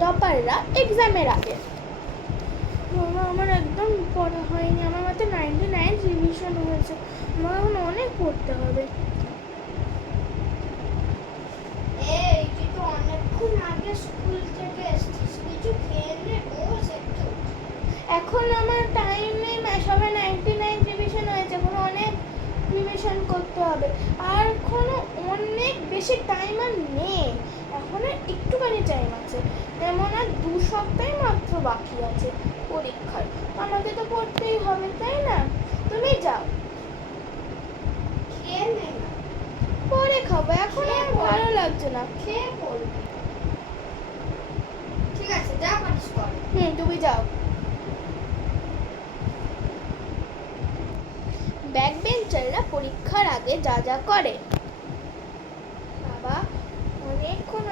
টপাররা এক্সামের আগে। বাবা আমার একদম পড়া হয়নি, আমার মাত্র 99 রিভিশন হয়েছে, আমার এখন অনেক পড়তে হবে। এই তুই তো অনেকক্ষণ আগে স্কুল থেকে এসেছিস, কিছু খেয়ে নে, বস একটু। এখন আমার টাইম নেই, সবে 99 রিভিশন হয়েছে, এখন অনেক রিভিশন করতে হবে, আর এখনো অনেক বেশি টাইম আর নেই, এখন আর একটুখানি টাইম আছে, যেমন আর 2 সপ্তাহ মাত্র বাকি আছে পরীক্ষার, আমাকে তো পড়তেই হবে তাই না? তুমি যাও খেয়ে নে না, পরে খাবো, এখন আর ভালো লাগছে না। খেয়ে পড়বি। ঠিক আছে, যা পারিস কর। তুমি যাও। ব্যাক বেঞ্চাররা পরীক্ষার আগে যা যা করে। বাবা অনেকক্ষণ